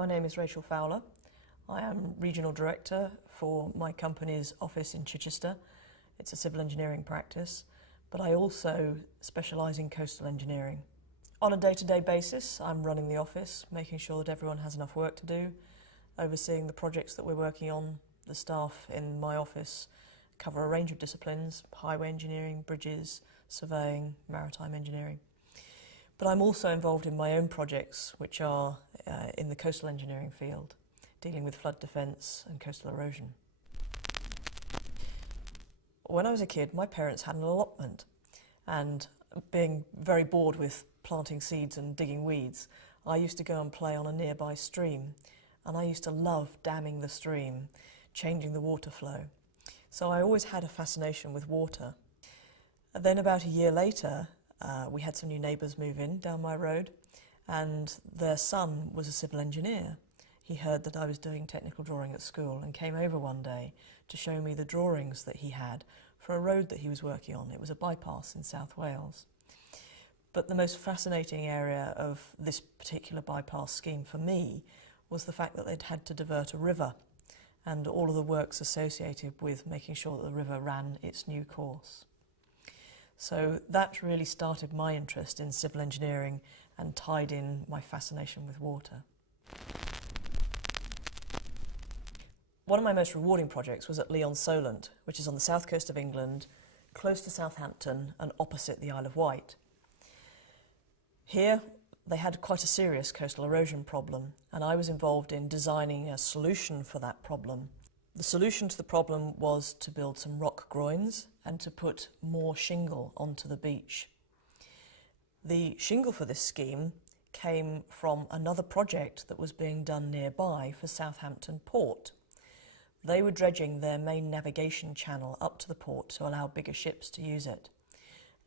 My name is Rachel Fowler. I am Regional Director for my company's office in Chichester. It's a civil engineering practice, but I also specialise in coastal engineering. On a day-to-day basis, I'm running the office, making sure that everyone has enough work to do, overseeing the projects that we're working on. The staff in my office cover a range of disciplines: highway engineering, bridges, surveying, maritime engineering. But I'm also involved in my own projects, which are in the coastal engineering field, dealing with flood defence and coastal erosion. When I was a kid, my parents had an allotment, and being very bored with planting seeds and digging weeds, I used to go and play on a nearby stream, and I used to love damming the stream, changing the water flow. So I always had a fascination with water. And then about a year later, we had some new neighbours move in down my road, and their son was a civil engineer. He heard that I was doing technical drawing at school and came over one day to show me the drawings that he had for a road that he was working on. It was a bypass in South Wales. But the most fascinating area of this particular bypass scheme for me was the fact that they'd had to divert a river and all of the works associated with making sure that the river ran its new course. So that really started my interest in civil engineering and tied in my fascination with water. One of my most rewarding projects was at Solent, which is on the south coast of England, close to Southampton and opposite the Isle of Wight. Here, they had quite a serious coastal erosion problem, and I was involved in designing a solution for that problem. The solution to the problem was to build some rock groins and to put more shingle onto the beach. The shingle for this scheme came from another project that was being done nearby for Southampton Port. They were dredging their main navigation channel up to the port to allow bigger ships to use it.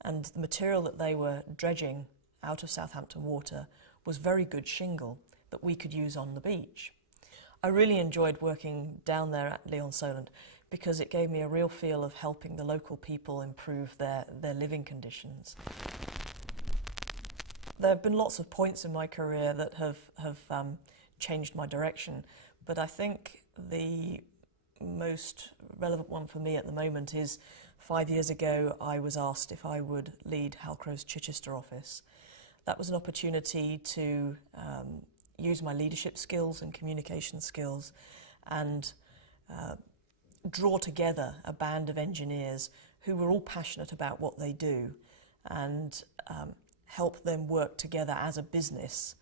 And the material that they were dredging out of Southampton water was very good shingle that we could use on the beach. I really enjoyed working down there at Solent because it gave me a real feel of helping the local people improve their living conditions. There have been lots of points in my career that have changed my direction, but I think the most relevant one for me at the moment is 5 years ago I was asked if I would lead Halcrow's Chichester office. That was an opportunity to use my leadership skills and communication skills and draw together a band of engineers who were all passionate about what they do and help them work together as a business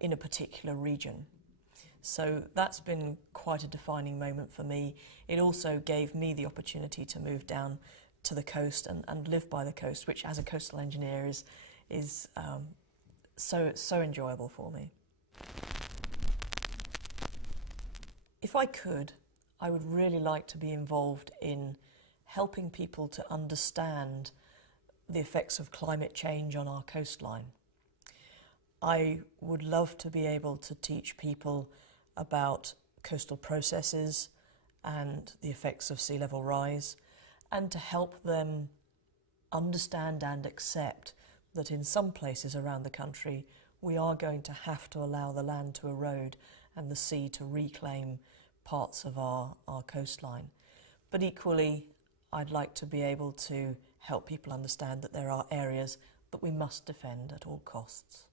in a particular region. So that's been quite a defining moment for me. It also gave me the opportunity to move down to the coast and live by the coast, which as a coastal engineer is so enjoyable for me. If I could, I would really like to be involved in helping people to understand the effects of climate change on our coastline. I would love to be able to teach people about coastal processes and the effects of sea level rise, and to help them understand and accept that in some places around the country we are going to have to allow the land to erode and the sea to reclaim parts of our coastline. But equally, I'd like to be able to help people understand that there are areas that we must defend at all costs.